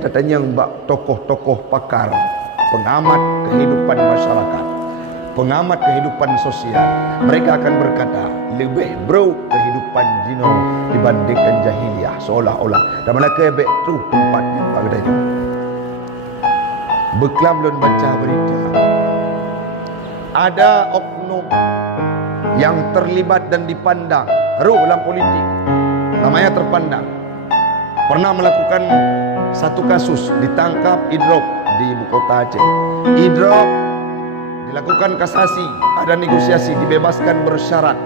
Katanya mbak tokoh-tokoh pakar, pengamat kehidupan masyarakat, pengamat kehidupan sosial, mereka akan berkata lebih bro kehidupan jino dibandingkan jahiliyah, seolah-olah dan malaka ebek tu tempatnya katanya. Beklam lun baca berita ada oknum yang terlibat dan dipandang dalam politik, namanya terpandang, pernah melakukan satu kasus, ditangkap idrop di ibu kota Aceh. Idrop dilakukan kasasi, ada negosiasi, dibebaskan bersyarat.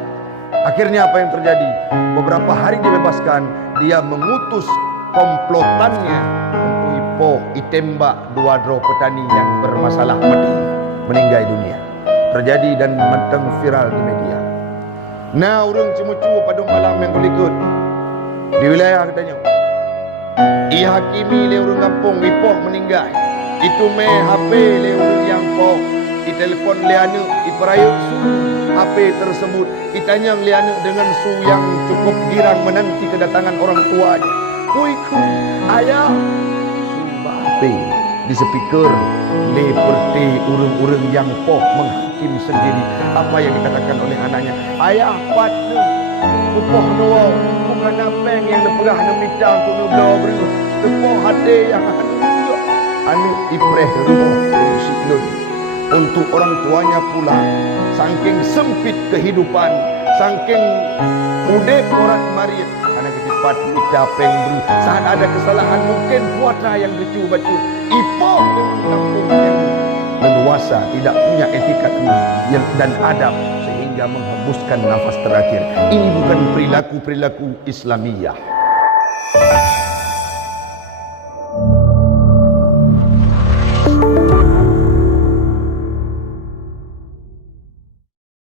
Akhirnya apa yang terjadi? Beberapa hari dibebaskan, dia mengutus komplotannya untuk itembak dua drop petani yang bermasalah, mati, meninggal dunia. Terjadi dan matang viral di media. Nah, urang cemucu pada malam yang berikut di wilayah katanya, ia hakimi le urang kampung ipoh meninggal. Itu me HP le urang yang poh, i telefon le anu i perayuk su HP tersebut, itanyang le anu dengan su yang cukup girang menanti kedatangan orang tuanya. Puiku ayah su HP di speaker le perti urang-urang yang poh menghakim sendiri apa yang dikatakan oleh anaknya. Ayah patu upoh nuau bukan napeng yang lepegah nemita untuk nublau beriu tepoh hati yang anu ipreh rumah siklun untuk orang tuanya pula. Saking sempit kehidupan, saking udep morat marit, anak ketipat dicapeng beri saat ada kesalahan mungkin puasa yang dicu-bacu ipoh yang kampung yang leluasa, tidak punya etika dan adab sehingga menghembuskan nafas terakhir. Ini bukan perilaku-perilaku Islamiyah.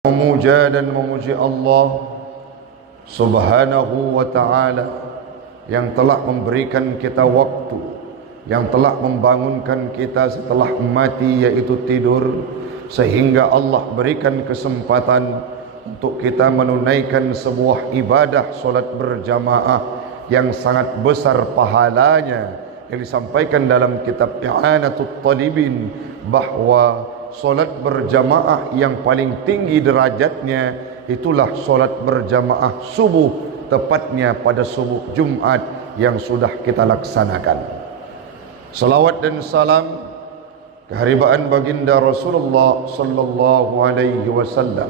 Memuja dan memuji Allah Subhanahu wa ta'ala yang telah memberikan kita waktu, yang telah membangunkan kita setelah mati, yaitu tidur, sehingga Allah berikan kesempatan untuk kita menunaikan sebuah ibadah solat berjamaah yang sangat besar pahalanya, yang disampaikan dalam kitab I'anatut Talibin bahwa solat berjamaah yang paling tinggi derajatnya itulah solat berjamaah subuh, tepatnya pada subuh Jumat yang sudah kita laksanakan. Salawat dan salam keharibaan baginda Rasulullah sallallahu alaihi wasallam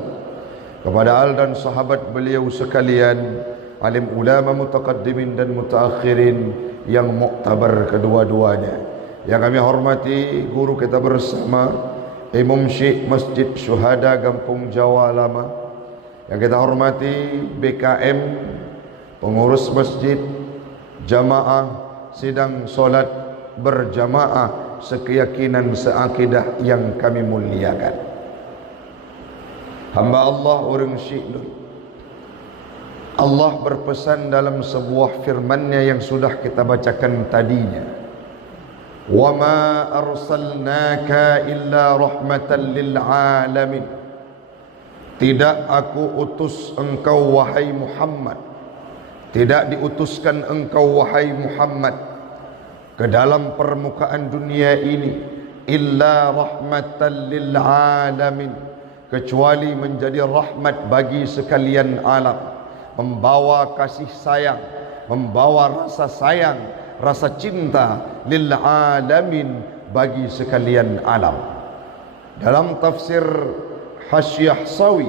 kepada al dan sahabat beliau sekalian, alim ulama mutaqaddimin dan mutaakhirin yang muktabar kedua-duanya. Yang kami hormati guru kita bersama Imam Syekh Masjid Syuhada Gampung Jawa Lama, yang kita hormati BKM, pengurus masjid, jamaah sidang solat berjamaah sekeyakinan seakidah yang kami muliakan. Hamba Allah orang Syekh, Allah berpesan dalam sebuah firman-Nya yang sudah kita bacakan tadinya, wa ma arsalnaka illa rahmatan lil alamin. Tidak aku utus engkau wahai Muhammad, tidak diutuskan engkau wahai Muhammad ke dalam permukaan dunia ini illa rahmatan lil alamin, kecuali menjadi rahmat bagi sekalian alam, membawa kasih sayang, membawa rasa sayang, rasa cinta lil alamin bagi sekalian alam. Dalam tafsir Hasyiah Sawi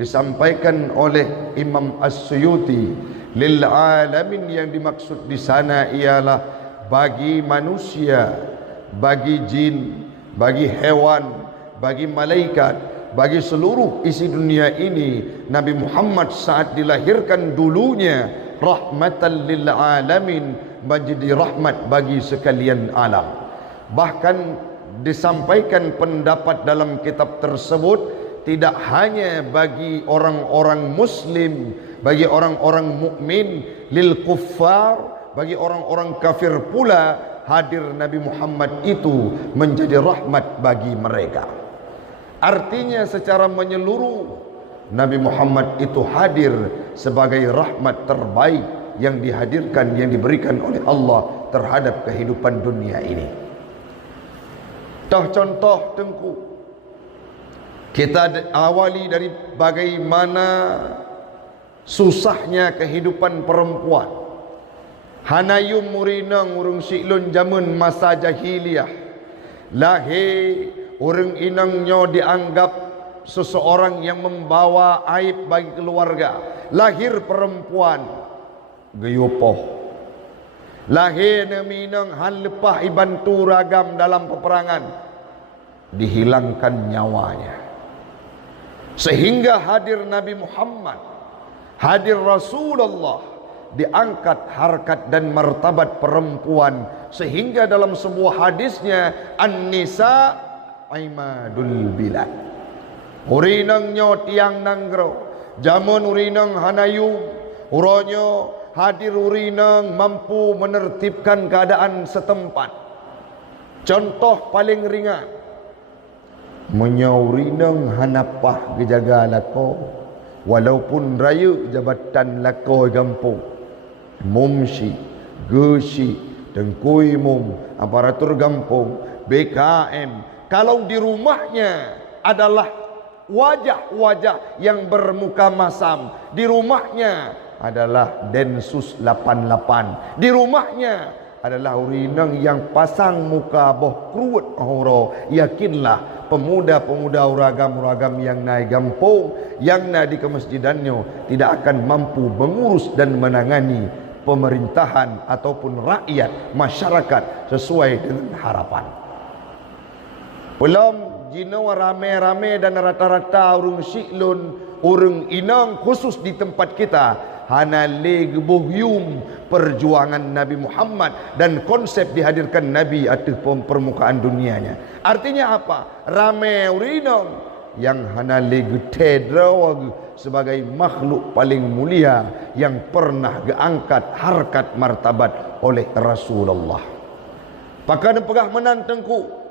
disampaikan oleh Imam As-Suyuti, lil alamin yang dimaksud di sana ialah bagi manusia, bagi jin, bagi hewan, bagi malaikat, bagi seluruh isi dunia ini. Nabi Muhammad saat dilahirkan dulunya rahmatan lil alamin, menjadi rahmat bagi sekalian alam. Bahkan disampaikan pendapat dalam kitab tersebut tidak hanya bagi orang-orang muslim, bagi orang-orang mukmin, lil kuffar, bagi orang-orang kafir pula hadir Nabi Muhammad itu menjadi rahmat bagi mereka. Artinya secara menyeluruh Nabi Muhammad itu hadir sebagai rahmat terbaik yang dihadirkan, yang diberikan oleh Allah terhadap kehidupan dunia ini. Contoh Tengku, kita awali dari bagaimana susahnya kehidupan perempuan. Hanayum murinang urung siklun jamun masa jahiliyah. Lahir urung inangnya dianggap seseorang yang membawa aib bagi keluarga. Lahir perempuan geyupoh. Lahir neminang han lepah ibantu ragam dalam peperangan, dihilangkan nyawanya. Sehingga hadir Nabi Muhammad, hadir Rasulullah, diangkat harkat dan martabat perempuan. Sehingga dalam sebuah hadisnya, An-Nisa Aimadul Bilad. Urinang nyo tiang nanggro, jamun urinang hanayu, uronyo hadir urinang mampu menertibkan keadaan setempat. Contoh paling ringan, menyaurinang hanapah gejaga lako, walaupun raya jabatan lako gampung, mumsi, gesi, tengkui mum, aparatur gampung, BKM. Kalau di rumahnya adalah wajah-wajah yang bermuka masam, di rumahnya adalah Densus 88, di rumahnya adalah urinang yang pasang muka boh kruut horo. Yakinlah pemuda-pemuda uragam-uragam yang naik gampung, yang naik di kemasjidannya tidak akan mampu mengurus dan menangani pemerintahan ataupun rakyat masyarakat sesuai dengan harapan. Belum jino rame-rame dan rata-rata urung siklun, urung inang khusus di tempat kita hana legebuhyum perjuangan Nabi Muhammad dan konsep dihadirkan Nabi atas permukaan dunianya. Artinya apa? Rame urinang yang hana legetedrawag sebagai makhluk paling mulia yang pernah diangkat harkat martabat oleh Rasulullah. Pakai pegah menantengku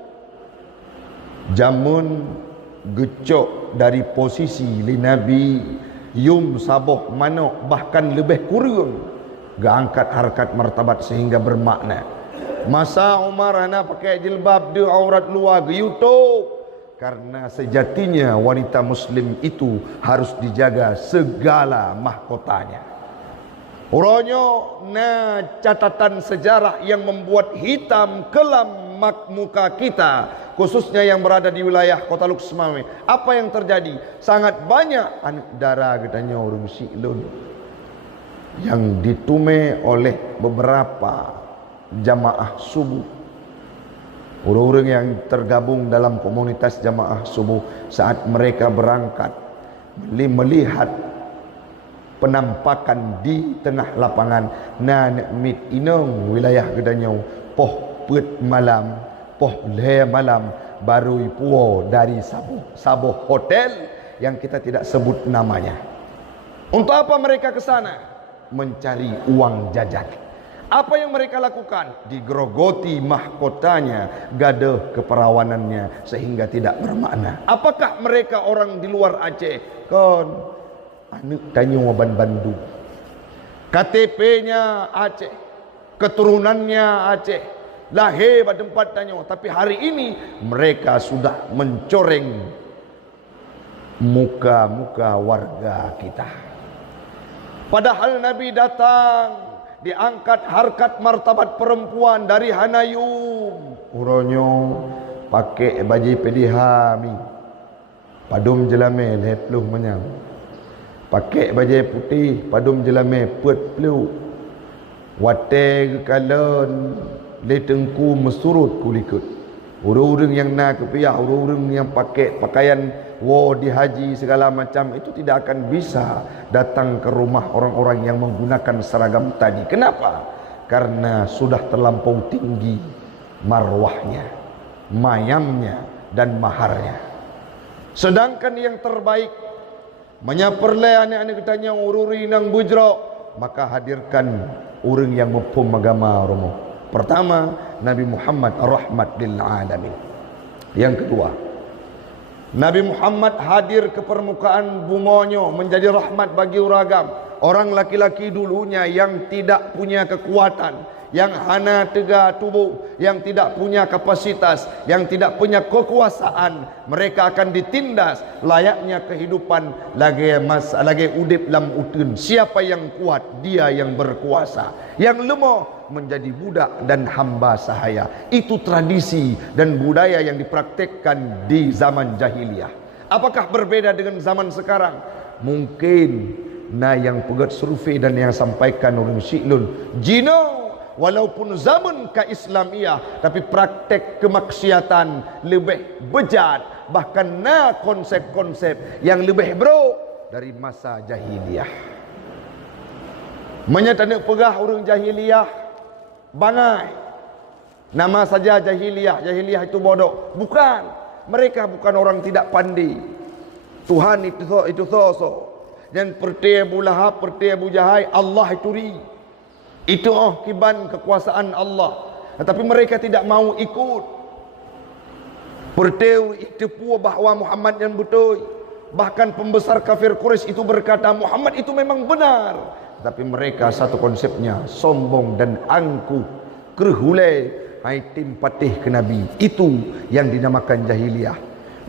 jamun gecok dari posisi li Nabi yum saboh manok, bahkan lebih kurang gaangkat harkat martabat sehingga bermakna. Masa Umar ana pakai jilbab dia aurat luar YouTube, karena sejatinya wanita muslim itu harus dijaga segala mahkotanya. Uronyo na catatan sejarah yang membuat hitam kelam muka kita, khususnya yang berada di wilayah Kota Luksmawe. Apa yang terjadi? Sangat banyak anak dara katanya orang siklun yang ditume oleh beberapa jamaah subuh. Orang-orang yang tergabung dalam komunitas jamaah subuh saat mereka berangkat melihat penampakan di tengah lapangan nan mit inong wilayah Gedanyau poh put malam, poh le malam baru puo dari Sabuh hotel yang kita tidak sebut namanya. Untuk apa mereka ke sana? Mencari uang jajan. Apa yang mereka lakukan? Digerogoti mahkotanya, gaduh keperawanannya sehingga tidak bermakna. Apakah mereka orang di luar Aceh? Kon anu Tanjung Waban Bandung, KTP-nya Aceh, keturunannya Aceh, lahir pada tempat Tanjung. Tapi hari ini mereka sudah mencoreng muka-muka warga kita. Padahal Nabi datang diangkat harkat martabat perempuan dari Hanayum. Uronyo pakai baju pedihami, padum jelame lepluh menyang. Pakai baju putih, padum jelame put pelu. Wate kalon le tengku mesurut kulikut. Urang-urang yang nak kepiah, urang-urang yang pakai pakaian di haji segala macam itu tidak akan bisa datang ke rumah orang-orang yang menggunakan seragam tadi. Kenapa? Karena sudah terlampau tinggi marwahnya, mayamnya dan maharnya. Sedangkan yang terbaik menyaperle anak-anak kitanya ururi nang bujro, maka hadirkan orang yang mempum agama romo. Pertama, Nabi Muhammad rahmat lil alamin. Yang kedua, Nabi Muhammad hadir ke permukaan bumonyo menjadi rahmat bagi uragam. Orang laki-laki dulunya yang tidak punya kekuatan, yang hana tega tubuh, yang tidak punya kapasitas, yang tidak punya kekuasaan, mereka akan ditindas layaknya kehidupan lagi udip lam utun. Siapa yang kuat, dia yang berkuasa. Yang lemah menjadi budak dan hamba sahaya. Itu tradisi dan budaya yang dipraktikkan di zaman jahiliyah. Apakah berbeda dengan zaman sekarang? Mungkin yang pegat survei dan yang sampaikan orang Syiklun, Jino walaupun zaman ke-Islamiyah tapi praktek kemaksiatan lebih bejat, bahkan konsep-konsep yang lebih buruk dari masa jahiliyah. Menyatakan pegah orang jahiliyah bangai. Nama saja jahiliyah, jahiliyah itu bodoh. Bukan, mereka bukan orang tidak pandai. Tuhan itu sosok. Dan perti Abu Lahab, perti Abu Jahal, Allah itu ri. Itu kiban kekuasaan Allah. Tetapi mereka tidak mau ikut. Perti itu pun bahawa Muhammad yang betul. Bahkan pembesar kafir Quraisy itu berkata Muhammad itu memang benar. Tetapi mereka satu konsepnya sombong dan angkuh, kerhulai, tim patih ke Nabi. Itu yang dinamakan jahiliyah.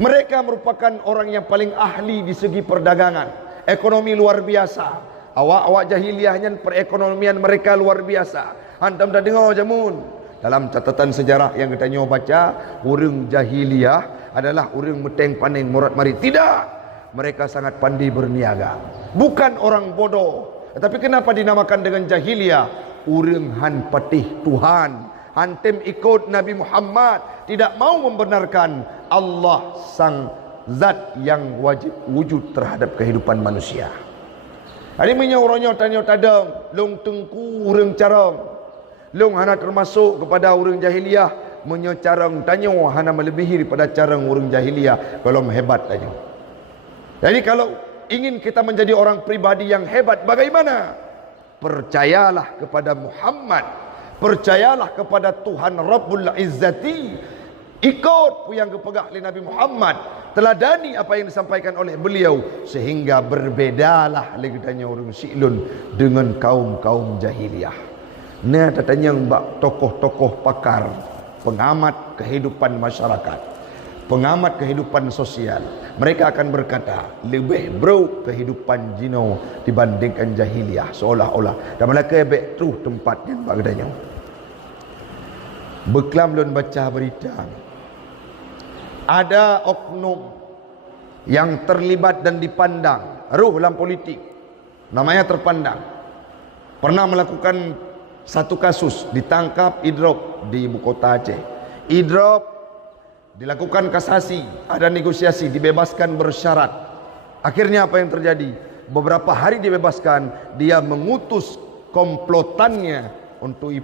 Mereka merupakan orang yang paling ahli di segi perdagangan. Ekonomi luar biasa. Awak-awak jahiliyahnya perekonomian mereka luar biasa. Antum dah dengar jamun. Dalam catatan sejarah yang kita baca, orang jahiliyah adalah orang meteng panen murat mari. Tidak. Mereka sangat pandai berniaga. Bukan orang bodoh. Tetapi kenapa dinamakan dengan jahiliyah? Orang han patih Tuhan. Hantem ikut Nabi Muhammad. Tidak mau membenarkan Allah sang zat yang wajib wujud terhadap kehidupan manusia. Hari menyorongnya tanya tadang, long tengku urang carang. Long hana termasuk kepada orang jahiliyah, menyocarang tanya hana melebihi daripada carang orang jahiliyah kalau hebat tanya. Jadi kalau ingin kita menjadi orang pribadi yang hebat, bagaimana? Percayalah kepada Muhammad, percayalah kepada Tuhan Rabbul Izzati, ikut yang kepegah oleh Nabi Muhammad, teladani apa yang disampaikan oleh beliau, sehingga berbedalah legatnya orang Syiklun dengan kaum-kaum jahiliyah. Nah, katanya mbak tokoh-tokoh pakar, pengamat kehidupan masyarakat, pengamat kehidupan sosial, mereka akan berkata lebih buruk kehidupan jino dibandingkan jahiliyah, seolah-olah dan mereka ebek tu tempatnya mbak katanya. Beklam lon baca berita, ada oknum yang terlibat dan dipandang ruh dalam politik, namanya terpandang, pernah melakukan satu kasus, ditangkap idrop di ibu kota Aceh. Idrop dilakukan kasasi, ada negosiasi, dibebaskan bersyarat. Akhirnya apa yang terjadi? Beberapa hari dibebaskan, dia mengutus komplotannya untuk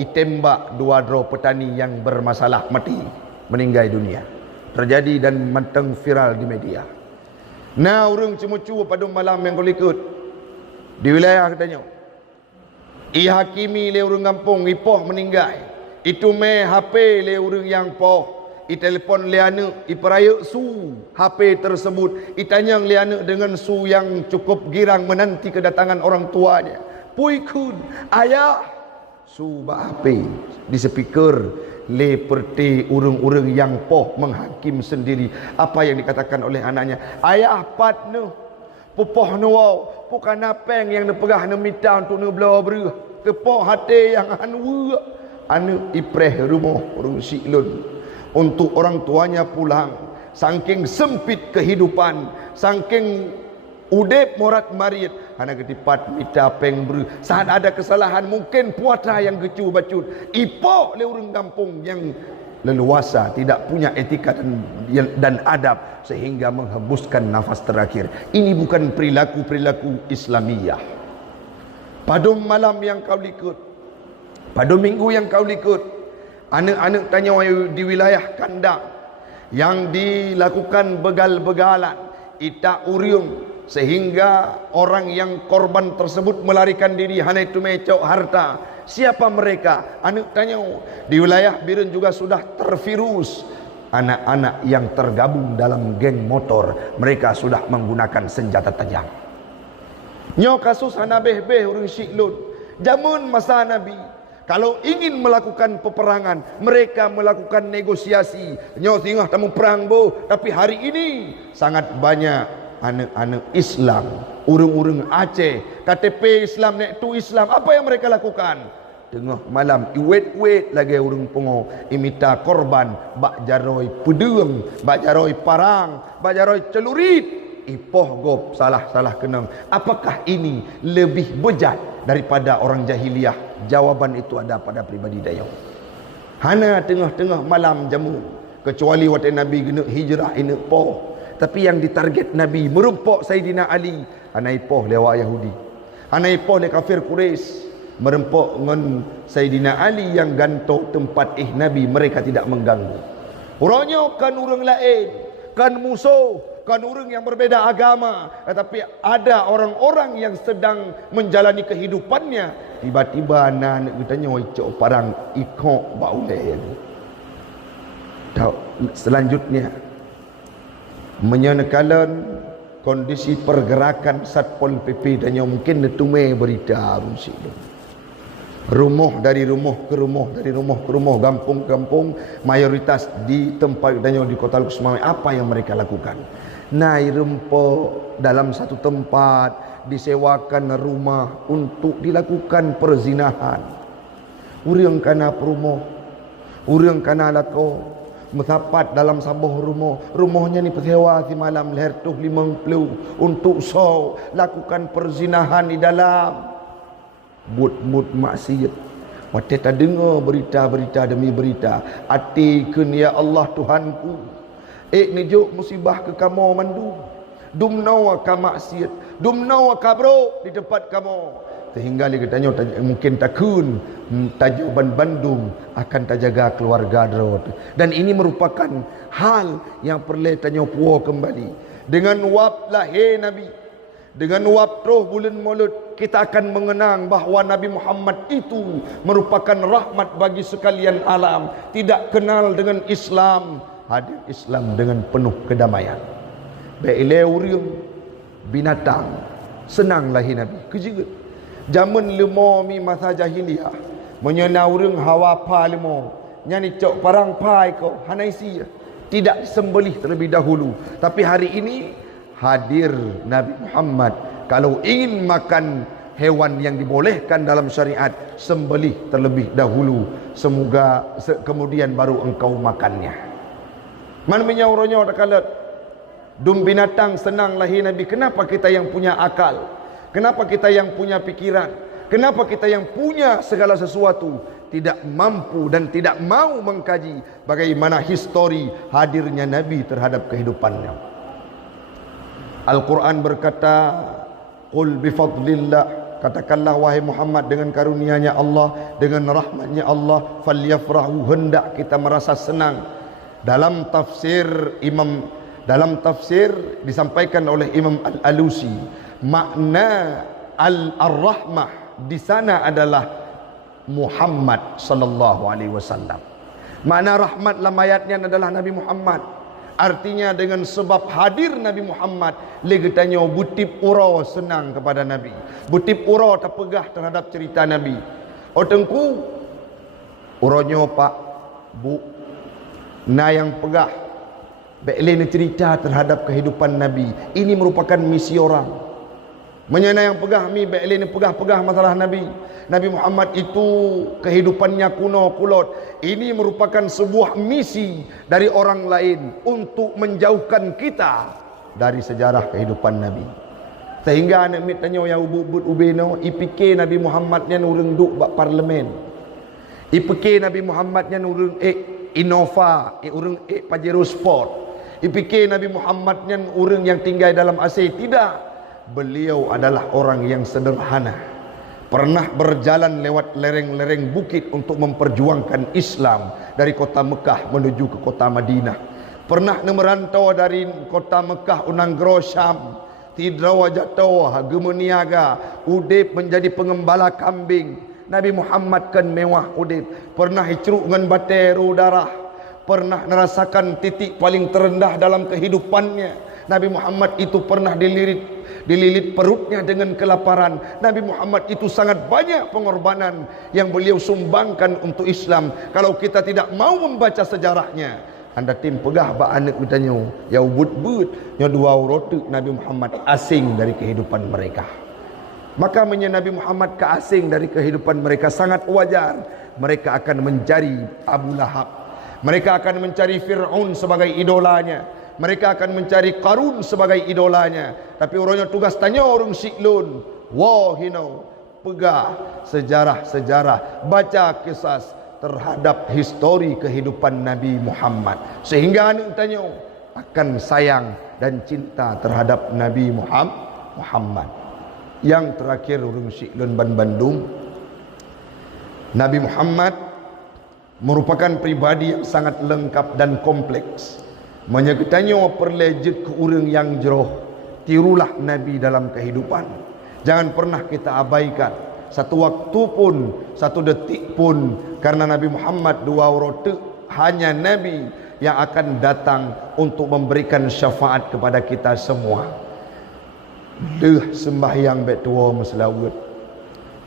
itembak dua dro petani yang bermasalah, mati, meninggal dunia. Terjadi dan matang viral di media. Nah, orang cemucu pada malam yang kau ikut di wilayah katanya, hakimi le orang kampung ipoh meninggal. Itu me HP le orang yang poh, telefon le anak, peraya su HP tersebut, tanyang le anak dengan su yang cukup girang menanti kedatangan orang tuanya. Puikun ayah su ba HP di speaker le perti urung-urung yang poh menghakim sendiri apa yang dikatakan oleh anaknya. Ayah pat nu pupoh nu wow bukan apeng yang nepegah nu minta untuk nu bela beru tepoh hati yang anu anu ipreh rumah orang Syiklun untuk orang tuanya pulang, saking sempit kehidupan, saking udep morat marit, hana ketipat minta peng beru. Saat ada kesalahan mungkin puatra yang gecu bacut, ipok le orang kampung yang leluasa, tidak punya etika dan adab sehingga menghembuskan nafas terakhir. Ini bukan perilaku-perilaku Islamiyah. Pada malam yang kau ikut, pada minggu yang kau ikut, anak-anak tanya di wilayah kandang yang dilakukan begal-begalan, itak uriung, sehingga orang yang korban tersebut melarikan diri, hanya itu mecok harta. Siapa mereka? Anak tanya. Di wilayah Birun juga sudah tervirus anak-anak yang tergabung dalam geng motor. Mereka sudah menggunakan senjata tajam. Nyo kasus hana beh-beh orang Syiklun. Jamun masa Nabi, Kalau ingin melakukan peperangan, mereka melakukan negosiasi. Nyo tengah tamu perang bo, tapi hari ini sangat banyak anak-anak Islam, urang-urang Aceh, KTP Islam, nek tu Islam. Apa yang mereka lakukan? Tengah malam iwet-wet lagi urang pongo imita korban, bak jaroi pedeng, bak jaroi parang, bak jaroi celurit, ipoh gop salah-salah kenang. Apakah ini lebih bejat daripada orang jahiliyah? Jawaban itu ada pada pribadi dayau. Hana tengah-tengah malam jamu, kecuali waktu Nabi kena hijrah ini poh. Tapi yang ditarget Nabi merumpok Sayyidina Ali, anai poh lewa Yahudi, anai poh le kafir Quraisy, merempok dengan Sayyidina Ali yang gantung tempat Nabi, mereka tidak mengganggu. Orangnya kan orang lain, kan musuh, kan orang yang berbeda agama, tetapi ada orang-orang yang sedang menjalani kehidupannya. Tiba-tiba anak katanya cok parang ikok bauleh. Selanjutnya menyanakan kondisi pergerakan Satpol PP dan yang mungkin netume berita rusi. Rumah dari rumah ke rumah, dari rumah ke rumah, kampung-kampung, mayoritas di tempat dan di Kota Lukusmawe. Apa yang mereka lakukan? Naik rempok dalam satu tempat, disewakan rumah untuk dilakukan perzinahan. Urang kana perumah, urang kana lako, metapat dalam sabuh rumah. Rumahnya ni persewa si malam leher tuh 50 untuk show lakukan perzinahan di dalam. Mut maksiat. Waktu tak dengar berita-berita demi berita, atikan ya Allah Tuhanku, nijuk musibah ke kamu mandu, dumnawa ka maksiat, dumnawa ka bro di tempat kamu. Sehingga dia katanya mungkin takun tajuban Bandung akan terjaga keluarga drot. Dan ini merupakan hal yang perlu tanya puas kembali. Dengan wab lahir Nabi, dengan wab roh bulan Maulud, kita akan mengenang bahawa Nabi Muhammad itu merupakan rahmat bagi sekalian alam. Tidak kenal dengan Islam, hadir Islam dengan penuh kedamaian. Baiklah urium binatang senang lahir Nabi. Kejiga zaman lemo mi masa jahiliyah menyena urang hawa pa lemo nyani cok parang pai ko hanaisi tidak disembelih terlebih dahulu. Tapi hari ini hadir Nabi Muhammad, kalau ingin makan hewan yang dibolehkan dalam syariat, sembelih terlebih dahulu, semoga kemudian baru engkau makannya. Man menyauronya kalat dum binatang senang lahir Nabi. Kenapa kita yang punya akal, kenapa kita yang punya pikiran, kenapa kita yang punya segala sesuatu tidak mampu dan tidak mau mengkaji bagaimana histori hadirnya Nabi terhadap kehidupannya? Al-Quran berkata, qul bifadlillah, katakanlah wahai Muhammad, dengan karunia-Nya Allah, dengan rahmatnya Allah, falyafrahu, hendak kita merasa senang. Dalam tafsir disampaikan oleh Imam Al-Alusi, makna al-rahmah di sana adalah Muhammad sallallahu alaihi wasallam. Makna rahmat dalam ayatnya adalah Nabi Muhammad. Artinya dengan sebab hadir Nabi Muhammad, legetanya butip uro senang kepada Nabi, butip uro terpegah terhadap cerita Nabi. Otengku uronyo pak bu na yang pegah beklen cerita terhadap kehidupan Nabi. Ini merupakan misi orang. Menyana yang pegah mi beklen pegah-pegah masalah Nabi. Nabi Muhammad itu kehidupannya kuno kulot. Ini merupakan sebuah misi dari orang lain untuk menjauhkan kita dari sejarah kehidupan Nabi. Sehingga anak mitanya yang ubud ubeno ipike Nabi Muhammad nya urang duk bak parlemen. Ipike Nabi Muhammad nya urang Innova, urang Pajero Sport. Ipike Nabi Muhammad nya urang yang tinggal dalam AC. Tidak. Beliau adalah orang yang sederhana. Pernah berjalan lewat lereng-lereng bukit untuk memperjuangkan Islam dari kota Mekah menuju ke kota Madinah. Pernah merantau dari kota Mekah unanggro Syam, tidrawa jatuh gemeniaga, udip menjadi pengembala kambing. Nabi Muhammad kan mewah udip. Pernah icruk dengan bateru darah. Pernah merasakan titik paling terendah dalam kehidupannya. Nabi Muhammad itu pernah dililit perutnya dengan kelaparan. Nabi Muhammad itu sangat banyak pengorbanan yang beliau sumbangkan untuk Islam. Kalau kita tidak mau membaca sejarahnya, anda tim pegah ba anak kitanya ya but-but nya dua rotu Nabi Muhammad asing dari kehidupan mereka. Maka Nabi Muhammad keasing dari kehidupan mereka, sangat wajar mereka akan mencari Abu Lahab, mereka akan mencari Fir'aun sebagai idolanya, mereka akan mencari Qarun sebagai idolanya. Tapi orangnya tugas tanya orang siklun, wah pegah sejarah-sejarah, baca kisah terhadap histori kehidupan Nabi Muhammad, sehingga anak tanya akan sayang dan cinta terhadap Nabi Muhammad. Yang terakhir urung siklun Bandung, Nabi Muhammad merupakan pribadi yang sangat lengkap dan kompleks. Menyekitanya perlejek ke orang yang jeroh, tirulah Nabi dalam kehidupan. Jangan pernah kita abaikan satu waktu pun, satu detik pun, karena Nabi Muhammad dua rote hanya Nabi yang akan datang untuk memberikan syafaat kepada kita semua. Sembahyang betua meselawat,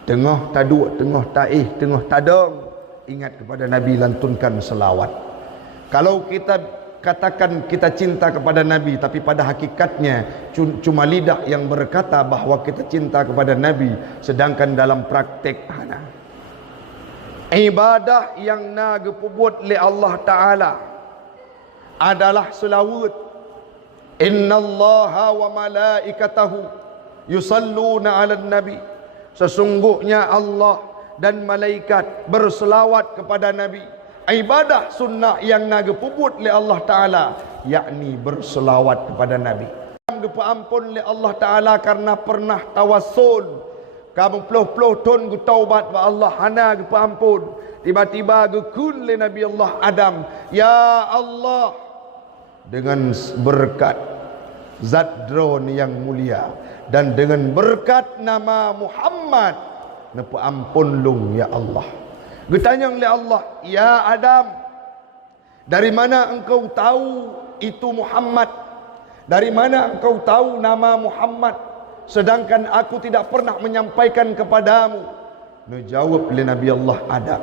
tengah taduk, tengah taih, tengah tadang, ingat kepada Nabi, lantunkan selawat. Kalau kita katakan kita cinta kepada Nabi, tapi pada hakikatnya cuma lidah yang berkata bahwa kita cinta kepada Nabi, sedangkan dalam praktek ibadah yang nagepubut oleh Allah Ta'ala adalah selawat. Innallaha wa malaikatahu yusalluna 'alan nabi. Sesungguhnya Allah dan malaikat berselawat kepada Nabi. Ibadah sunnah yang nagepubut oleh Allah Ta'ala, yakni berselawat kepada Nabi. Gepa ampun oleh Allah Ta'ala karena pernah tawassul. Kamu peluh-peluh ton gu taubat wa Allah hana gepa ampun. Tiba-tiba gekun oleh Nabi Allah Adam, ya Allah, dengan berkat zat drone yang mulia dan dengan berkat nama Muhammad, napa ampun lung ya Allah. Getanya oleh Allah, ya Adam, dari mana engkau tahu itu Muhammad? Dari mana engkau tahu nama Muhammad? Sedangkan aku tidak pernah menyampaikan kepadamu. Menjawab oleh Nabi Allah Adam,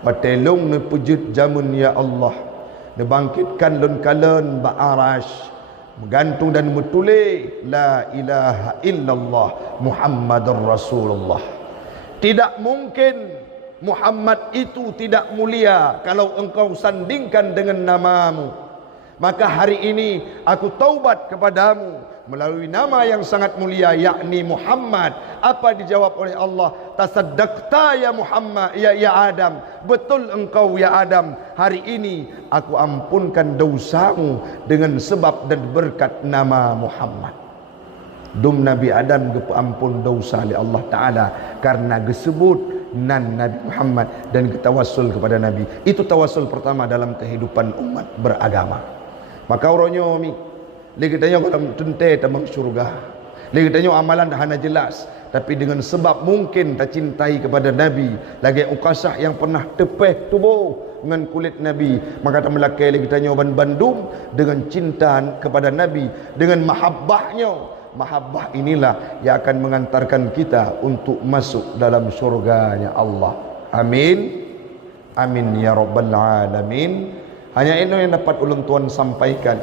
watelung nepujud jamun ya Allah, dibangkitkan lun kalan ba'arash, menggantung dan metule la ilaha illallah Muhammadur Rasulullah. Tidak mungkin Muhammad itu tidak mulia kalau engkau sandingkan dengan namamu. Maka hari ini aku taubat kepadamu melalui nama yang sangat mulia, yakni Muhammad. Apa dijawab oleh Allah? Tasaddaqta ya Muhammad, ya Adam, betul engkau ya Adam, hari ini aku ampunkan dosamu dengan sebab dan berkat nama Muhammad. Dum Nabi Adam ampun dosa oleh Allah Ta'ala karena disebut nan Nabi Muhammad dan ketawassul kepada Nabi. Itu tawassul pertama dalam kehidupan umat beragama. Maka orangnya lagi tanya kalau tuntai tamang syurga, lagi tanya amalan dah hana jelas, tapi dengan sebab mungkin tak cintai kepada Nabi, lagi ukasah yang pernah tepeh tubuh dengan kulit Nabi, maka tak melakai lagi tanya Bandung dengan cinta kepada Nabi, dengan mahabbahnya. Mahabbah inilah yang akan mengantarkan kita untuk masuk dalam syurganya Allah. Amin. Amin ya rabbal alamin. Hanya ini yang dapat ulun tuan sampaikan.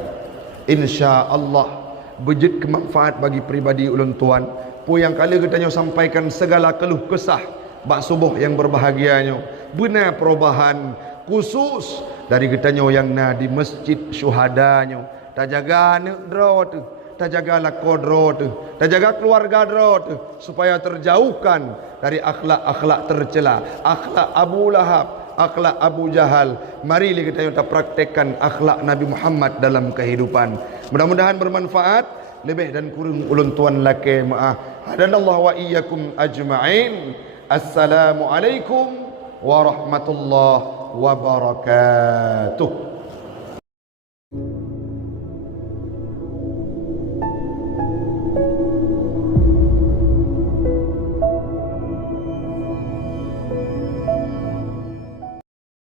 InsyaAllah bejit kemanfaat bagi pribadi ulun tuan. Pu yang kali kita sampaikan segala keluh kesah bak subuh yang berbahagianya. Benar perubahan khusus dari kita yang na di masjid syuhadanya. Tak jaga anak draw tu, tak jaga lakodro tu, tak jaga keluarga draw tu, supaya terjauhkan dari akhlak-akhlak tercela, akhlak Abu Lahab, akhlak Abu Jahal. Mari kita praktekkan akhlak Nabi Muhammad dalam kehidupan. Mudah-mudahan bermanfaat. Lebih dan kurang ulun tuan laki maaf. Hadanallahu wa iyyakum ajma'in. Assalamualaikum warahmatullahi wabarakatuh.